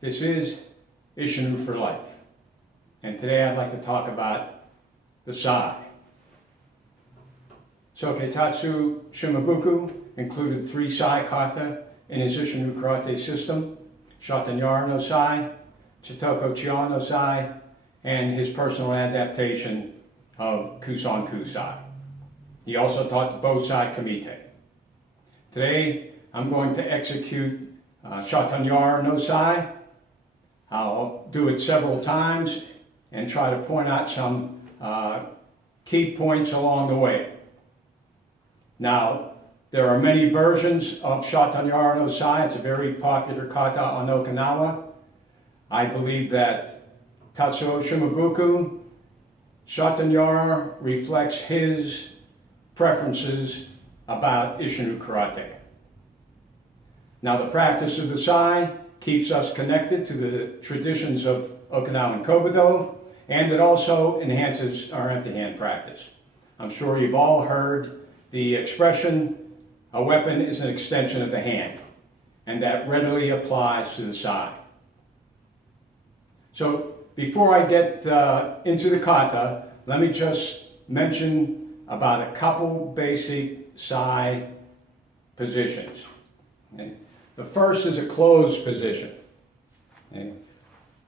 This is Isshinryu for Life, and today I'd like to talk about the Sai. Sokeitatsu Shimabuku included 3 Sai Kata in his Isshinryu Karate system: Chatan Yara No Sai, Chatan No Sai, and his personal adaptation of Kusan Sai. He also taught the Bosai Kamite. Today I'm going to execute Chatan Yara No Sai. I'll do it several times and try to point out some key points along the way. Now, there are many versions of Chatan Yara No Sai. It's a very popular kata on Okinawa. I believe that Tatsuo Shimabuku, Chatan Yara, reflects his preferences about Isshinryu Karate. Now, the practice of the Sai keeps us connected to the traditions of Okinawan Kobudo, and it also enhances our empty hand practice. I'm sure you've all heard the expression, a weapon is an extension of the hand, and that readily applies to the Sai. So before I get into the kata, let me just mention about a couple basic Sai positions. Okay? The first is a closed position. Okay?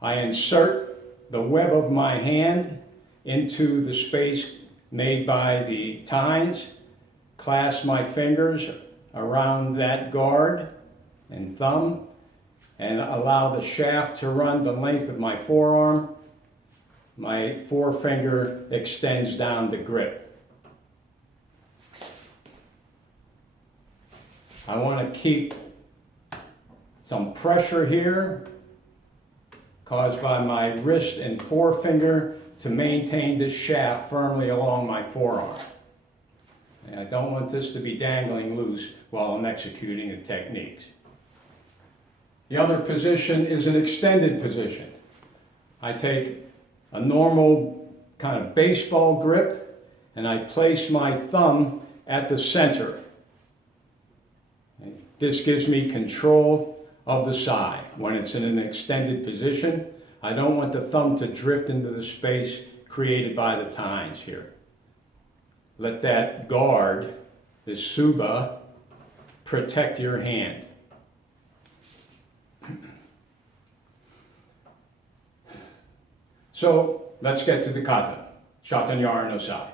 I insert the web of my hand into the space made by the tines, clasp my fingers around that guard and thumb, and allow the shaft to run the length of my forearm. My forefinger extends down the grip. I want to keep some pressure here caused by my wrist and forefinger to maintain this shaft firmly along my forearm. And I don't want this to be dangling loose while I'm executing the techniques. The other position is an extended position. I take a normal kind of baseball grip and I place my thumb at the center. This gives me control of the Sai. When it's in an extended position, I don't want the thumb to drift into the space created by the tines here. Let that guard, this suba, protect your hand. So let's get to the kata, Chatan Yara No Sai.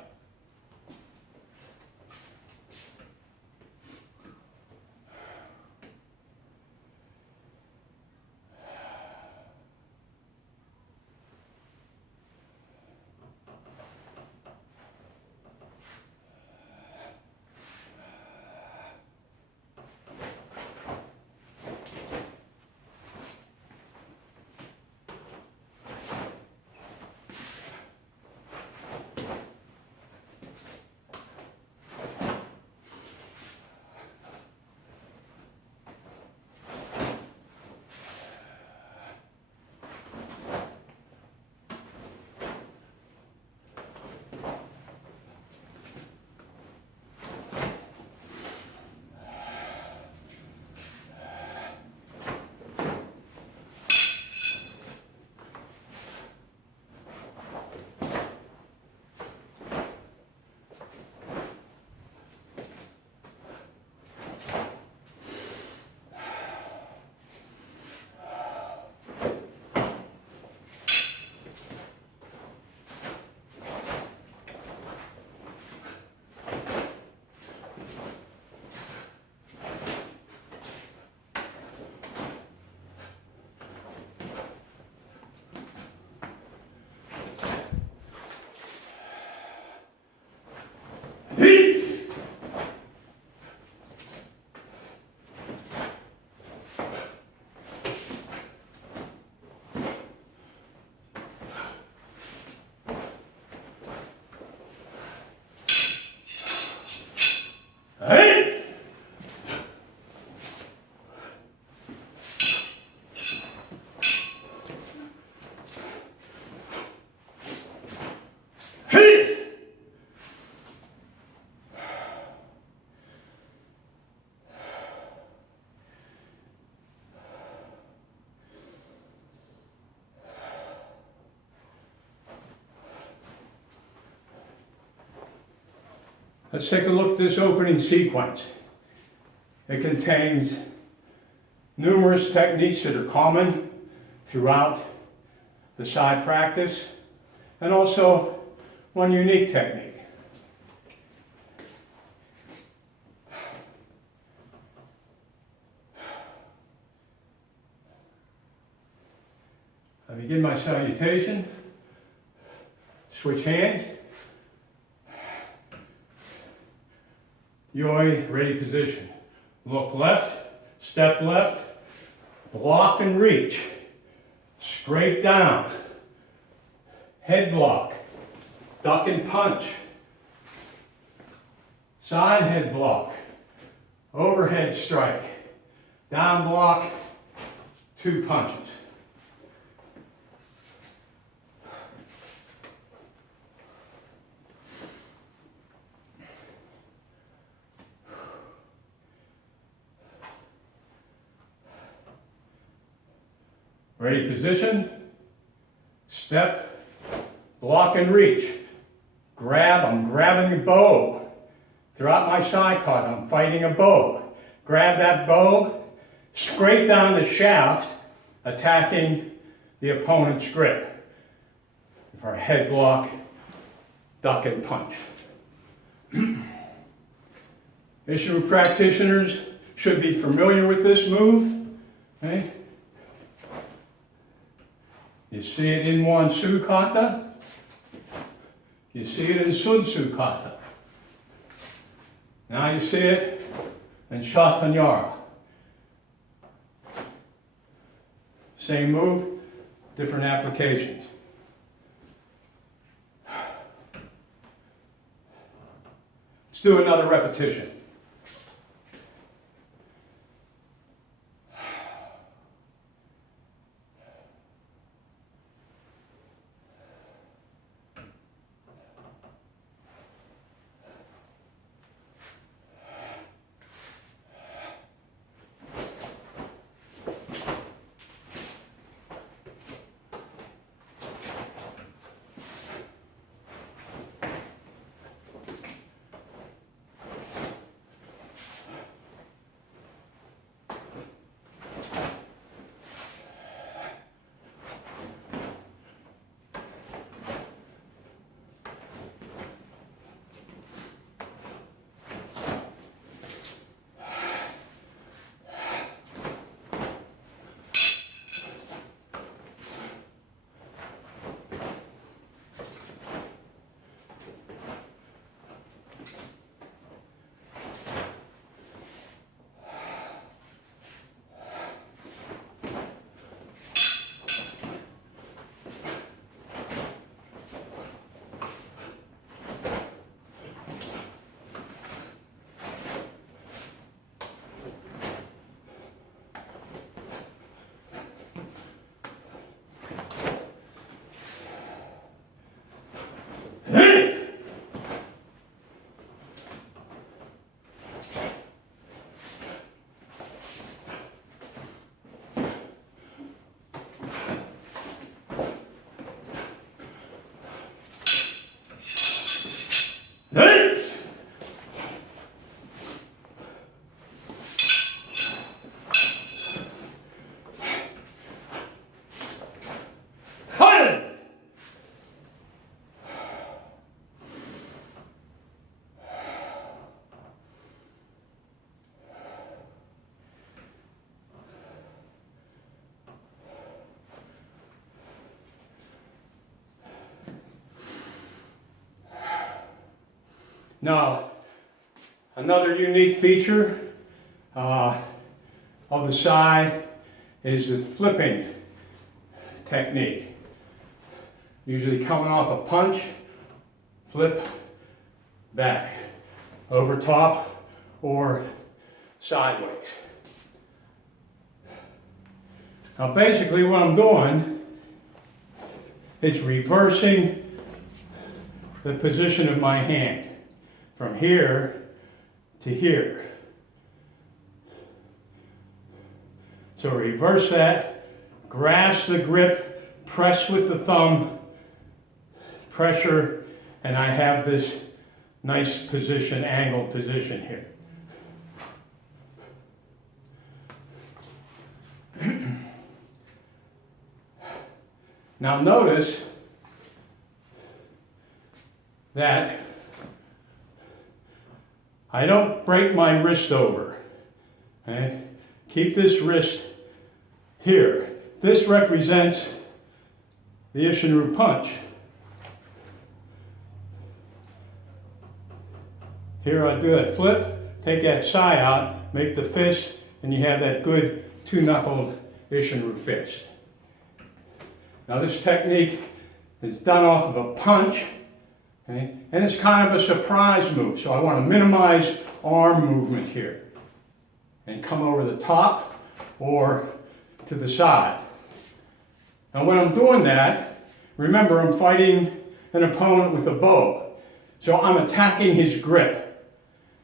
Let's take a look at this opening sequence. It contains numerous techniques that are common throughout the Sai practice, and also one unique technique. I begin my salutation, switch hands, Yoi, ready position. Look left, step left, block and reach, scrape down, head block, duck and punch, side head block, overhead strike, down block, 2 punches. Ready position, step, block and reach. Grab, I'm grabbing the bow. Throughout my Sai Kata, I'm fighting a bow. Grab that bow, scrape down the shaft, attacking the opponent's grip. For a head block, duck and punch. Isshinryu practitioners should be familiar with this move. Okay? You see it in One-Su Kata. You see it in Sun-Su Kata. Now you see it in Chatan Yara. Same move, different applications. Let's do another repetition. Now, another unique feature of the Sai is the flipping technique. Usually coming off a punch, flip back, over top or sideways. Now basically what I'm doing is reversing the position of my hand from here to here. So reverse that, grasp the grip, press with the thumb, pressure, and I have this nice position, angled position here. Now notice that I don't break my wrist over. Okay? Keep this wrist here. This represents the Isshinryu punch. Here I do that flip, take that sai out, make the fist, and you have that good two-knuckled Isshinryu fist. Now this technique is done off of a punch, okay? And it's kind of a surprise move, so I want to minimize arm movement here and come over the top or to the side. Now when I'm doing that, remember I'm fighting an opponent with a bow, so I'm attacking his grip,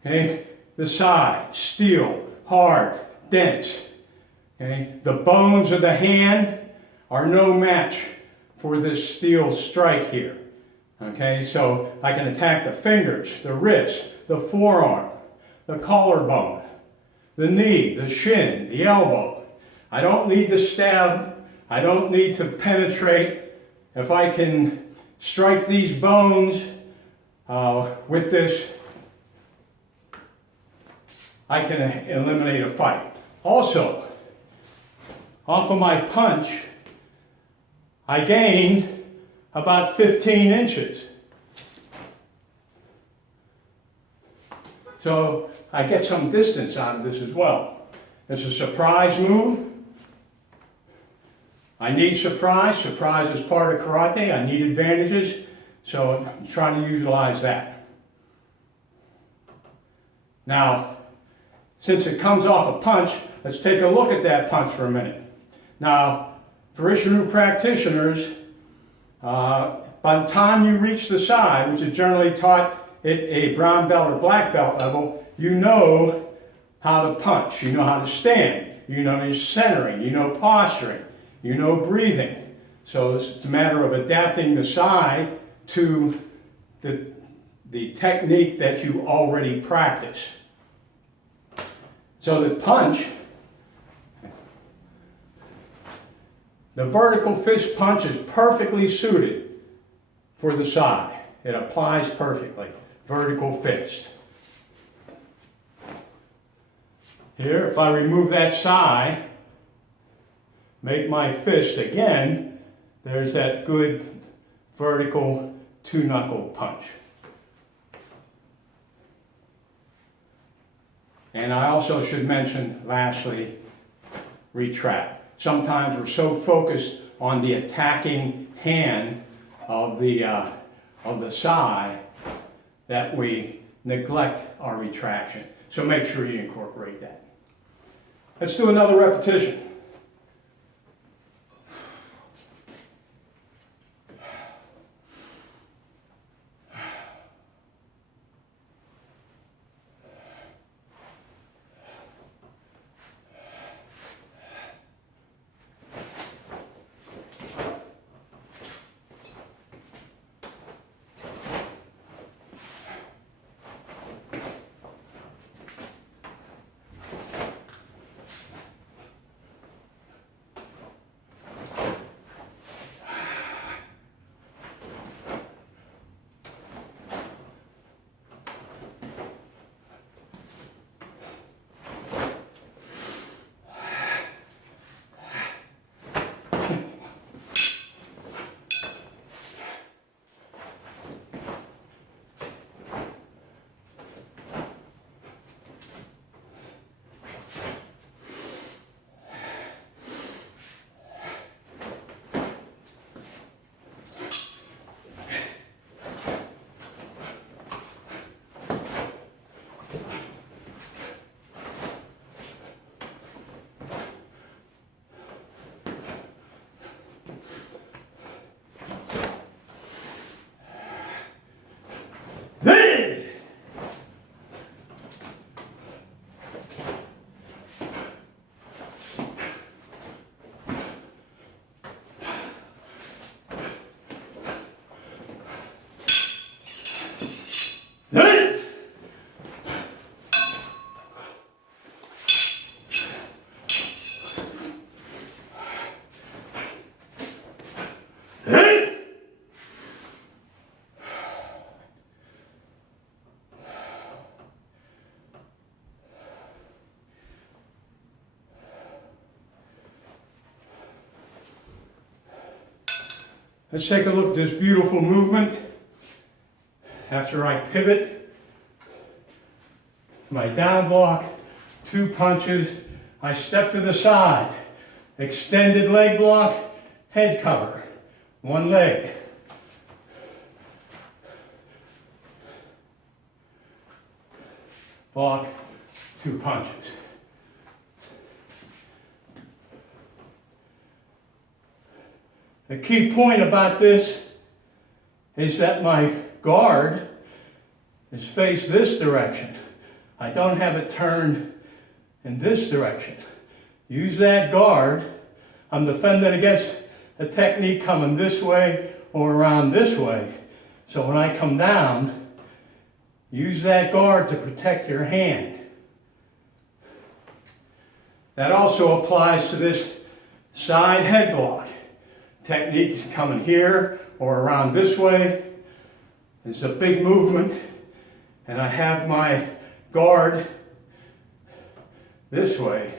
okay? The side, steel, hard, dense, okay? The bones of the hand are no match for this steel strike here. Okay, so I can attack the fingers, the wrist, the forearm, the collarbone, the knee, the shin, the elbow. I don't need to stab, I don't need to penetrate. If I can strike these bones with this, I can eliminate a fight. Also, off of my punch, I gain about 15 inches. So I get some distance out of this as well. It's a surprise move. I need surprise. Surprise is part of karate. I need advantages, so I'm trying to utilize that. Now, since it comes off a punch, let's take a look at that punch for a minute. Now, for Isshinryu practitioners, by the time you reach the sai, which is generally taught at a brown belt or black belt level, you know how to punch, you know how to stand, you know your centering, you know posturing, you know breathing. So it's a matter of adapting the sai to the technique that you already practice. So the punch, the vertical fist punch is perfectly suited for the sai. It applies perfectly. Vertical fist. Here, if I remove that sai, make my fist again, there's that good vertical two-knuckle punch. And I also should mention, lastly, retract. Sometimes we're so focused on the attacking hand of the sai that we neglect our retraction. So make sure you incorporate that. Let's do another repetition. Let's take a look at this beautiful movement. After I pivot, my down block, 2 punches, I step to the side, extended leg block, head cover, 1 leg. Block, 2 punches. The key point about this is that my guard is faced this direction. I don't have it turned in this direction. Use that guard. I'm defending against a technique coming this way or around this way. So when I come down, use that guard to protect your hand. That also applies to this side head block. Technique is coming here or around this way. It's a big movement, and I have my guard this way,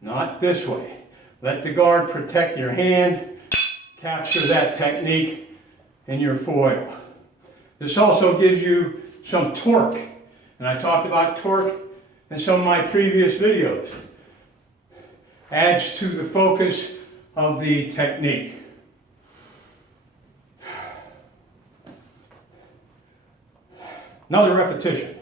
not this way. Let the guard protect your hand, capture that technique in your foil. This also gives you some torque, and I talked about torque in some of my previous videos. Adds to the focus of the technique. Another repetition.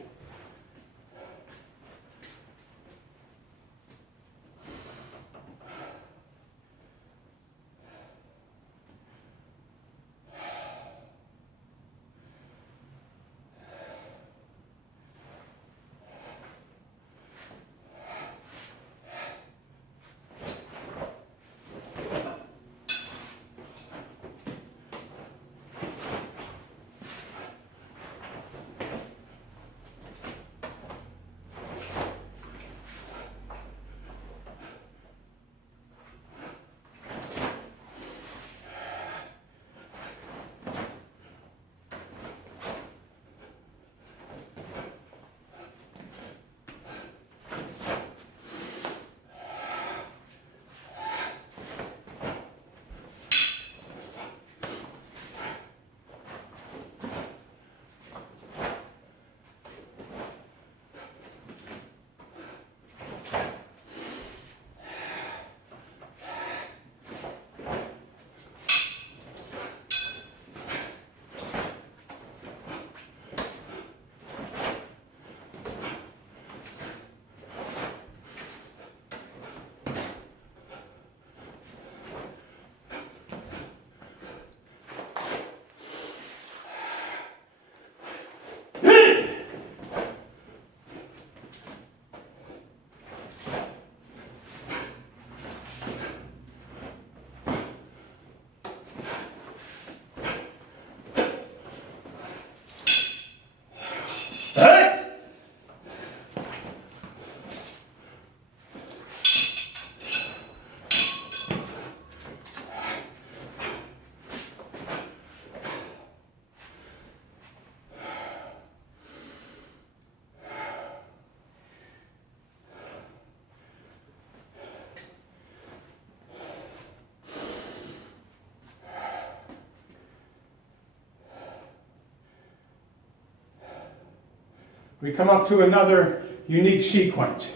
We come up to another unique sequence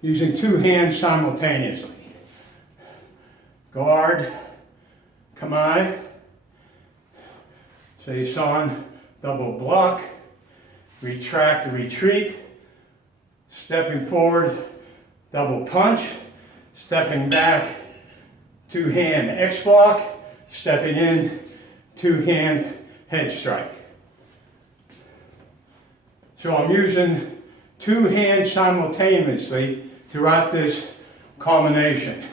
using 2 hands simultaneously. Guard, kamae, seisan, double block, retract, retreat, stepping forward, double punch, stepping back, 2 hand X block, stepping in, 2 hand head strike. So I'm using 2 hands simultaneously throughout this combination.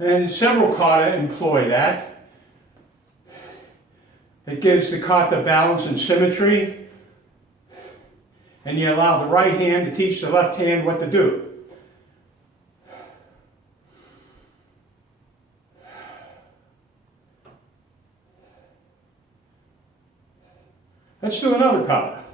And several kata employ that. It gives the kata balance and symmetry, and you allow the right hand to teach the left hand what to do. Let's do another kata.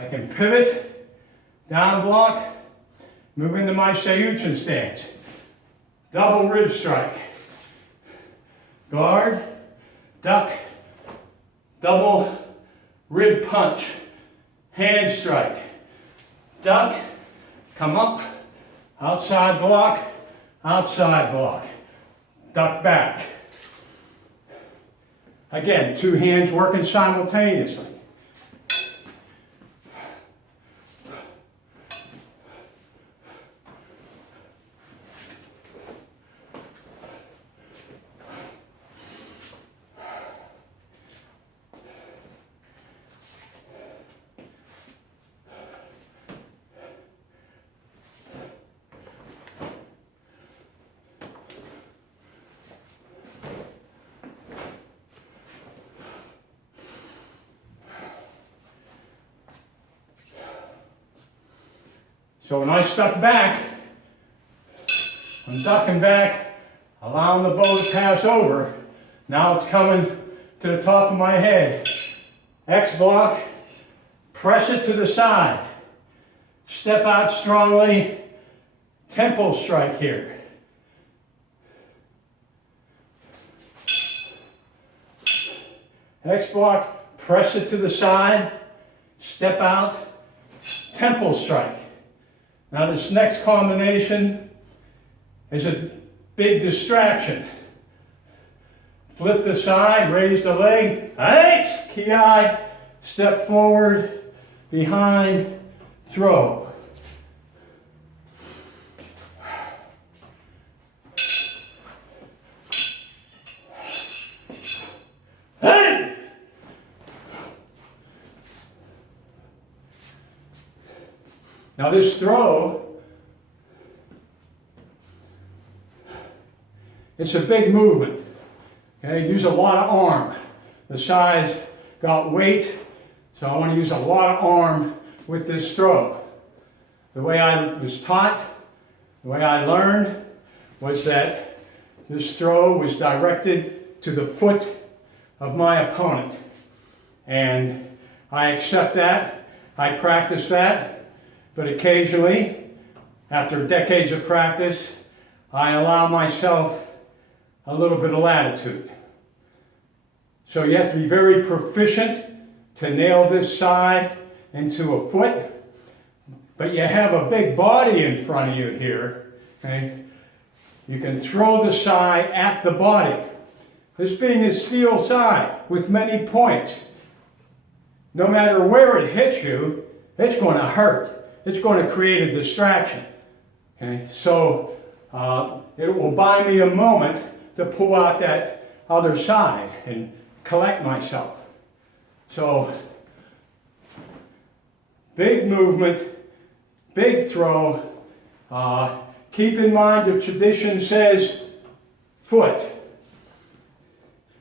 I can pivot, down block, move into my Seiyuchin stance. Double rib strike. Guard, duck, double rib punch. Hand strike. Duck, come up, outside block, duck back. Again, two hands working simultaneously. So when I step back, I'm ducking back, allowing the bow to pass over. Now it's coming to the top of my head. X block, press it to the side. Step out strongly, tempo strike here. X block, press it to the side, step out, tempo strike. Now this next combination is a big distraction. Flip the side, raise the leg, nice, ki, step forward, behind, throw. Hey! Now this throw, it's a big movement. Okay, use a lot of arm. The size got weight, so I want to use a lot of arm with this throw. The way I was taught, the way I learned, was that this throw was directed to the foot of my opponent. And I accept that, I practice that. But occasionally, after decades of practice, I allow myself a little bit of latitude. So you have to be very proficient to nail this side into a foot. But you have a big body in front of you here. Okay? You can throw the side at the body. This being a steel side with many points, no matter where it hits you, it's going to hurt. It's going to create a distraction. Okay? So it will buy me a moment to pull out that other side and collect myself. So big movement, big throw. Keep in mind the tradition says foot.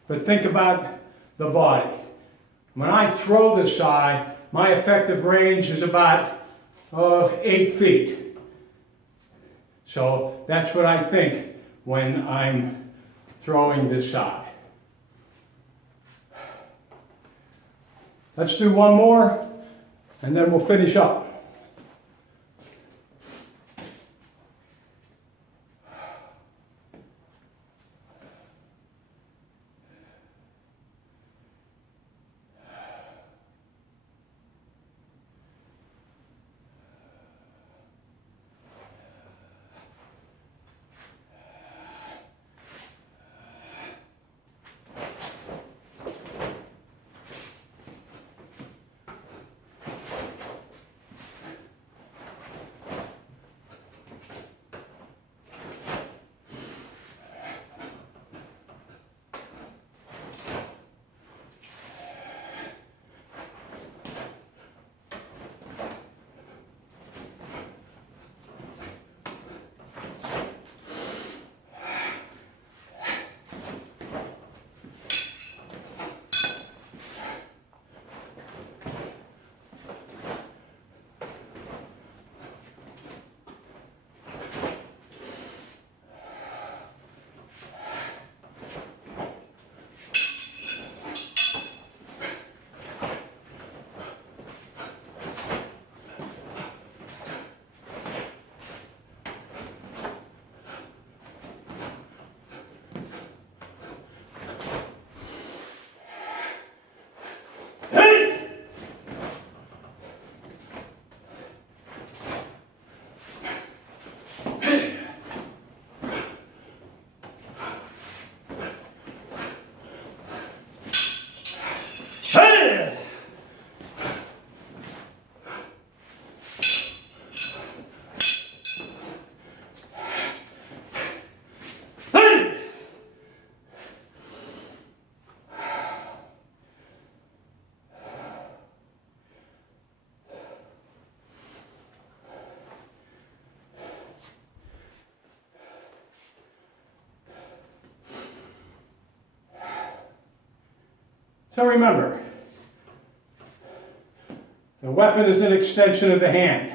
But think about the body. When I throw the side, my effective range is about 8 feet. So that's what I think when I'm throwing this side. Let's do one more and then we'll finish up. So remember, the weapon is an extension of the hand.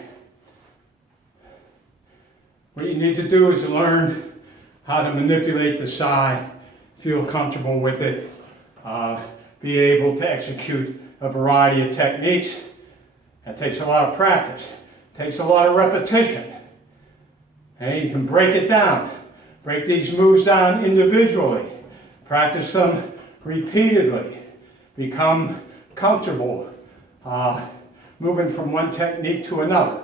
What you need to do is learn how to manipulate the sai, feel comfortable with it, be able to execute a variety of techniques. That takes a lot of practice, takes a lot of repetition. And you can break it down, break these moves down individually, practice them repeatedly, become comfortable moving from one technique to another,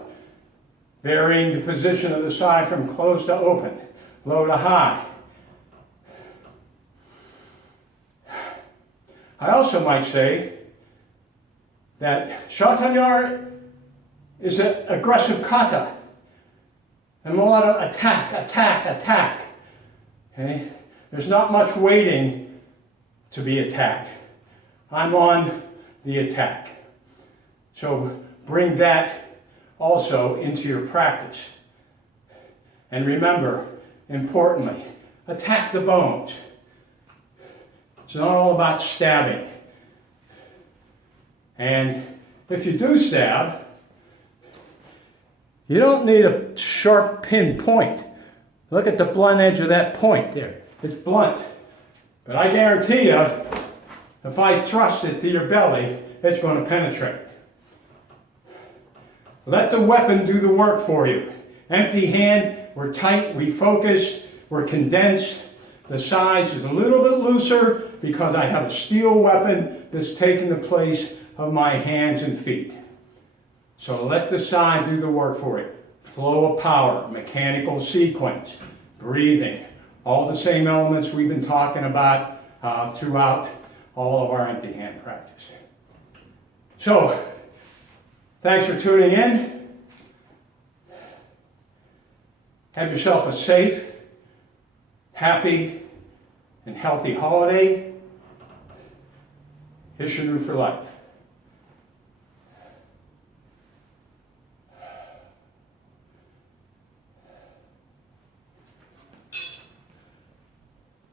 varying the position of the sai from closed to open, low to high. I also might say that Chatan Yara is an aggressive kata, and a lot of attack, attack, attack. Okay? There's not much waiting to be attacked. I'm on the attack. So bring that also into your practice. And remember, importantly, attack the bones. It's not all about stabbing. And if you do stab, you don't need a sharp pin point. Look at the blunt edge of that point there. It's blunt. But I guarantee you, if I thrust it to your belly, it's going to penetrate. Let the weapon do the work for you. Empty hand, we're tight, we focus, we're condensed. The size is a little bit looser because I have a steel weapon that's taking the place of my hands and feet. So let the sai do the work for it. Flow of power, mechanical sequence, breathing, all the same elements we've been talking about throughout all of our empty hand practice. So, thanks for tuning in. Have yourself a safe, happy, and healthy holiday. Isshinryu for life.